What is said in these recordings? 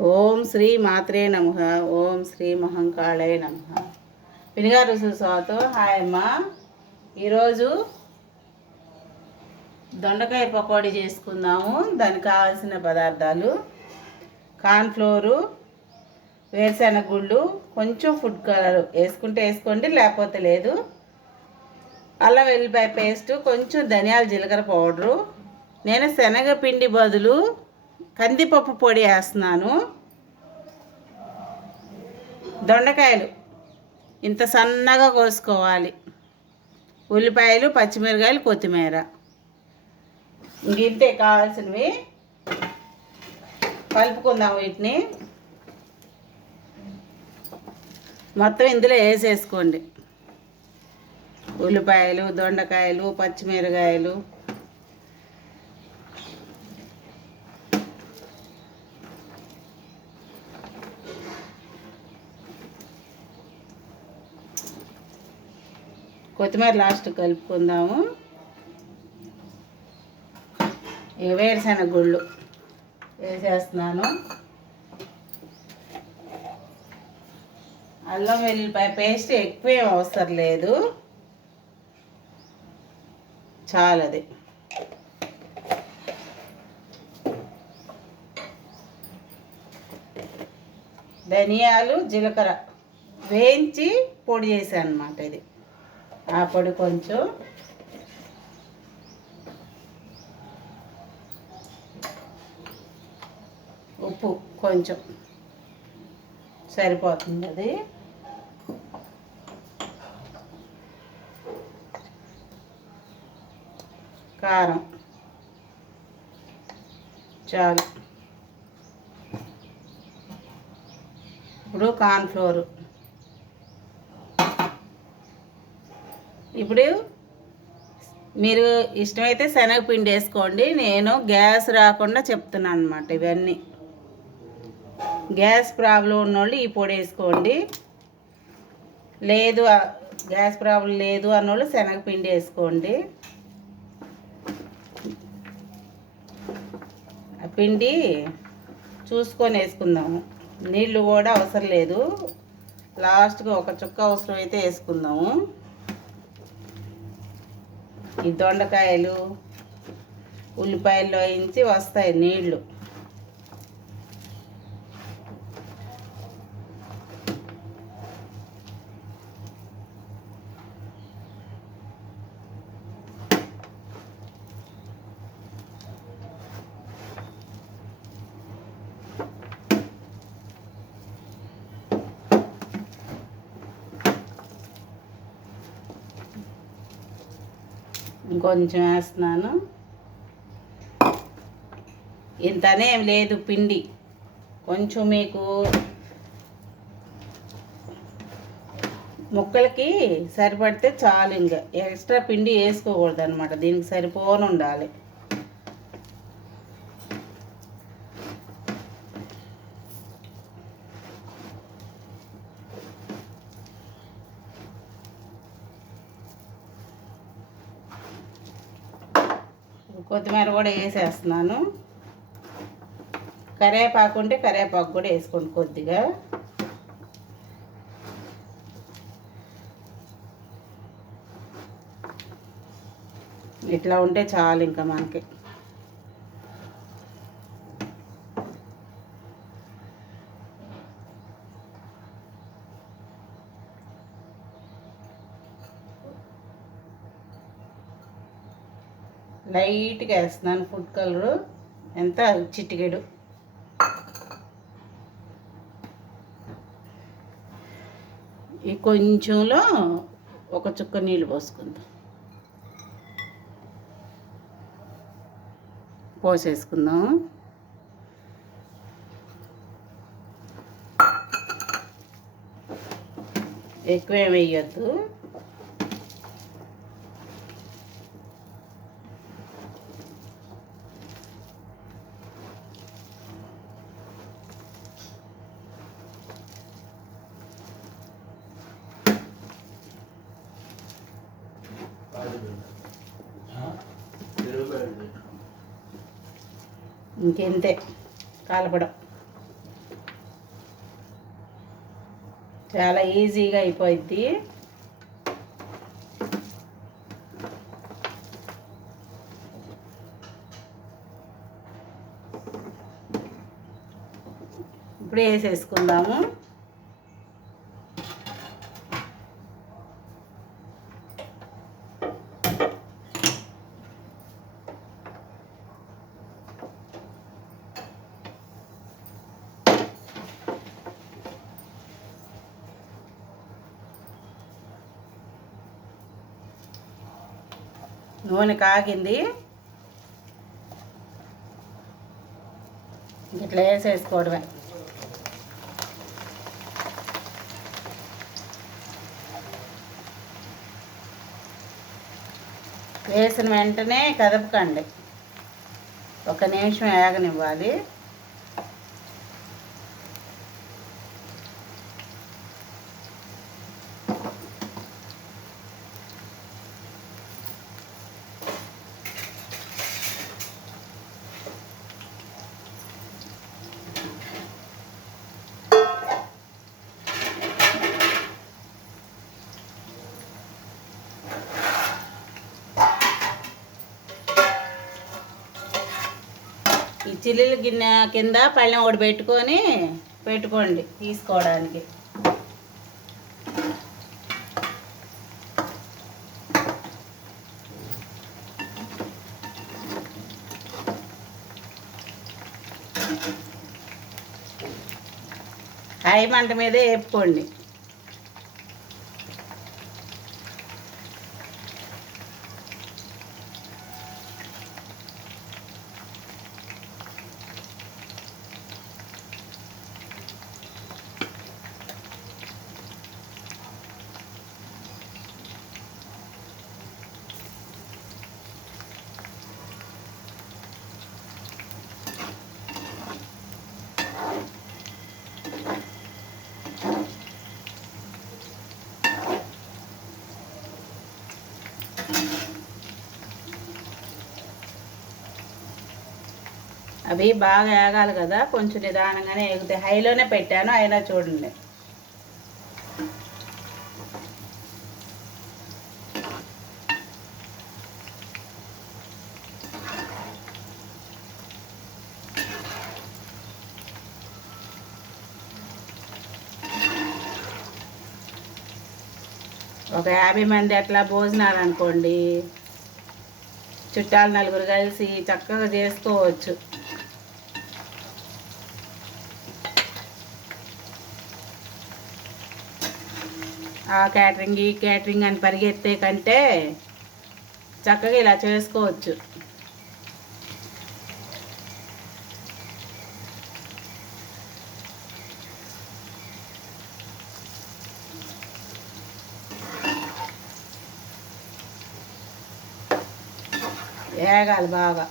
ఓం శ్రీ మాత్రే నమ. ఓం శ్రీ మహంకాళే నమ. వినిగారు స్వాతో హాయ్ అమ్మ. ఈరోజు దొండకాయ పకోడీ చేసుకుందాము. దానికి కావాల్సిన పదార్థాలు కార్న్ఫ్లోరు వేరుశెనగ గుళ్ళు కొంచెం ఫుడ్ కలర్. వేసుకుంటే వేసుకోండి లేకపోతే లేదు. అల్లం వెల్లిపాయ పేస్టు కొంచెం ధనియాల జీలకర్ర పౌడరు. నేను శనగపిండి బదులు కందిపప్పు పొడి వేస్తున్నాను. దొండకాయలు. ఇంత సన్నగా కోసుకోవాలి. ఉల్లిపాయలు పచ్చిమిరకాయలు కొత్తిమీర. ఇంతే కావాల్సినవి. కలుపుకుందాం వీటిని. మొత్తం ఇందులో వేసేసుకోండి. ఉల్లిపాయలు దొండకాయలు పచ్చిమిరకాయలు. కొత్తిమీర లాస్ట్ కలుపుకుందాము. ఇక వేరుశెనగ గుళ్ళు వేసేస్తున్నాను. అల్లం వెల్లిపాయ పేస్ట్ ఎక్కువేం అవసరం లేదు. చాలది ధనియాలు జీలకర్ర వేయించి పొడి చేశాను అనమాట ఇది. ఆ పొడి కొంచెం. ఉప్పు కొంచెం. సరిపోతుంది అది. కారం. చాలు. ఇప్పుడు కార్న్ఫ్లోరు ఇప్పుడు మీరు ఇష్టమైతే శనగపిండి వేసుకోండి. నేను గ్యాస్ రాకుండా చెప్తున్నాను అనమాట ఇవన్నీ. గ్యాస్ ప్రాబ్లం ఉన్నోళ్ళు ఈ పొడి వేసుకోండి. లేదు గ్యాస్ ప్రాబ్లం లేదు అన్నోళ్ళు శనగపిండి వేసుకోండి. ఆ పిండి చూసుకొని వేసుకుందాము. నీళ్ళు కూడా అవసరం లేదు. లాస్ట్గా ఒక చుక్క అవసరం అయితే వేసుకుందాము. ఈ దొండకాయలు ఉల్లిపాయలు వేయించి వస్తాయి నీళ్ళు ఇంకొంచెం వేస్తున్నాను. ఇంతనే లేదు పిండి. కొంచెం మీకు ముక్కలకి సరిపడితే చాలు ఇంకా. ఎక్స్ట్రా పిండి వేసుకోకూడదు అనమాట దీనికి సరిపోను ఉండాలి. కొత్తిమీర కూడా వేసేస్తున్నాను. కరివేపాకు ఉంటే కరివేపాకు కూడా వేసుకోండి కొద్దిగా. ఇట్లా ఉంటే చాలు ఇంకా మనకి. లైట్గా వేస్తున్నాను ఫుడ్ కలరు. ఎంత చిటికెడు. ఈ కొంచెంలో ఒక చుక్క నీళ్ళు పోసుకుందాం. పోసేసుకుందాం. ఎక్కువ ఏమి వేయద్దు. ఇంకెంతే కాలపడం. చాలా ఈజీగా అయిపోయిద్ది. ఇప్పుడు వేసేసుకుందాము నూనె కాగింది. ఇట్లా వేసేసుకోవడమే. వేసిన వెంటనే కదపకండి. ఒక నిమిషం వేగనివ్వాలి చిల్లుల గిన్నె కింద పళ్ళెం ఒకటి పెట్టుకొని పెట్టుకోండి తీసుకోవడానికి. హై మంట మీదే వేపుకోండి. అవి బాగా ఏగాలి కదా కొంచెం నిదానంగానే ఎగుతాయి హైలోనే పెట్టాను అయినా చూడండి. ఒక యాభై మంది అట్లా భోజనాలు అనుకోండి చుట్టాలు నలుగురు కలిసి చక్కగా చేసుకోవచ్చు. ఆ క్యాటరింగ్ ఈ క్యాటరింగ్ అని పరిగెత్తే కంటే చక్కగా ఇలా చేసుకోవచ్చు. వేగాలి బాగా.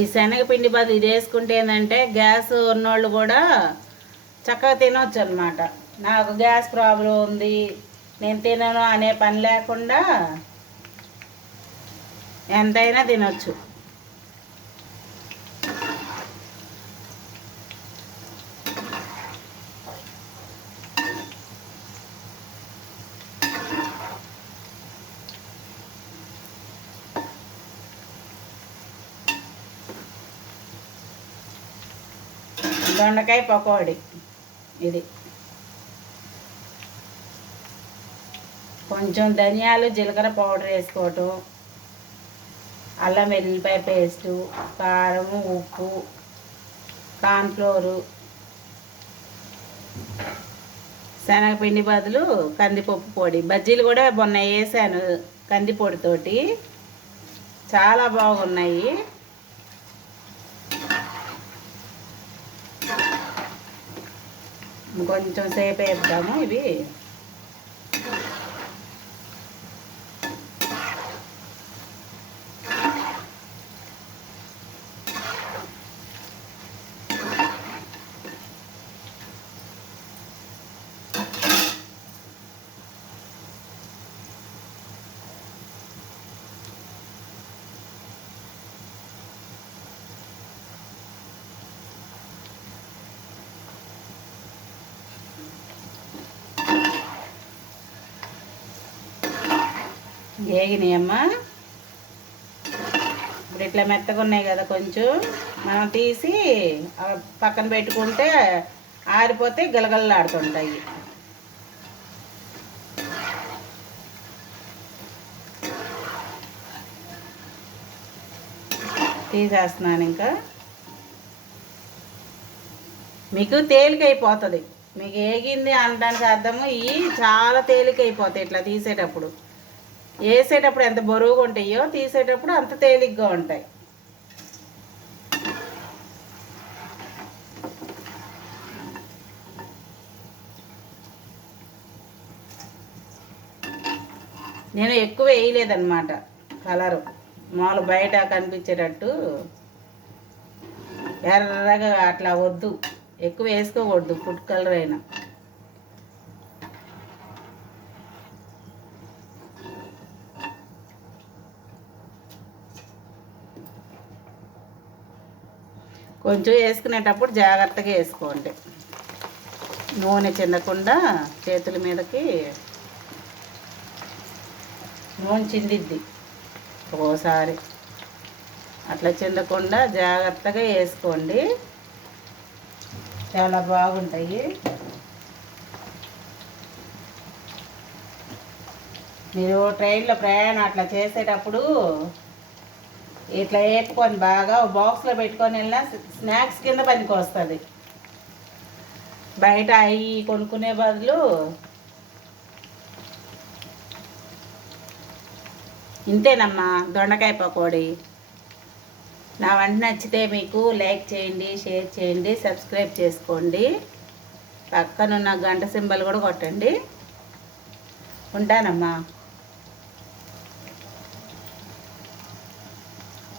ఈ శనగపిండి బదులు ఇది వేసుకుంటే ఏంటంటే గ్యాస్ ఉన్నోళ్ళు కూడా చక్కగా తినొచ్చు అనమాట నాకు గ్యాస్ ప్రాబ్లం ఉంది నేను తినను అనే పని లేకుండా ఎంతైనా తినొచ్చు. దొండకాయ పకోడీ. ఇది. కొంచెం ధనియాలు జీలకర్ర పౌడర్ వేసుకోవటం. అల్లం వెల్లిపాయ పేస్టు కారం ఉప్పు కార్న్ఫ్లోరు. శనగపిండి బదులు కందిపప్పు పొడి. బజ్జీలు కూడా మొన్న వేసాను కందిపొడితోటి చాలా బాగున్నాయి. కొంచెం సేపు వేద్దాము ఇవి? ఏగినాయమ్మా? ఇప్పుడు ఇట్లా మెత్తగా ఉన్నాయి కదా కొంచెం. మనం తీసి పక్కన పెట్టుకుంటే ఆరిపోతే గిలగలలాడుతుంటాయి. తీసేస్తున్నాను ఇంకా. మీకు తేలికైపోతుంది. మీకు ఏగింది అనడానికి అర్థము ఇవి చాలా తేలికైపోతాయి ఇట్లా తీసేటప్పుడు. వేసేటప్పుడు ఎంత బరువుగా ఉంటాయో తీసేటప్పుడు అంత తేలిగ్గా ఉంటాయి. నేను ఎక్కువ వేయలేదన్నమాట కలరు. మామూలు బయట కనిపించేటట్టు ఎర్రగా అట్లా వద్దు. ఎక్కువ వేసుకోకూడదు ఫుడ్ కలర్ అయినా. కొంచెం వేసుకునేటప్పుడు జాగ్రత్తగా వేసుకోండి. నూనె చెందకుండా చేతుల మీదకి నూనె చిందిద్ది ఓసారి అట్లా చెందకుండా జాగ్రత్తగా వేసుకోండి. చాలా బాగుంటాయి. మీరు ట్రైన్లో ప్రయాణం అట్లా చేసేటప్పుడు ఇట్లా వేపుకొని బాగా బాక్స్లో పెట్టుకొని వెళ్ళినా స్నాక్స్ కింద పనికి వస్తుంది. బయట అవి కొనుక్కునే బదులు ఇంతేనమ్మా దొండకాయ పకోడీ. నా వంట నచ్చితే మీకు లైక్ చేయండి షేర్ చేయండి సబ్స్క్రైబ్ చేసుకోండి. పక్కనున్న గంట సింబల్ కూడా కొట్టండి. ఉంటానమ్మా.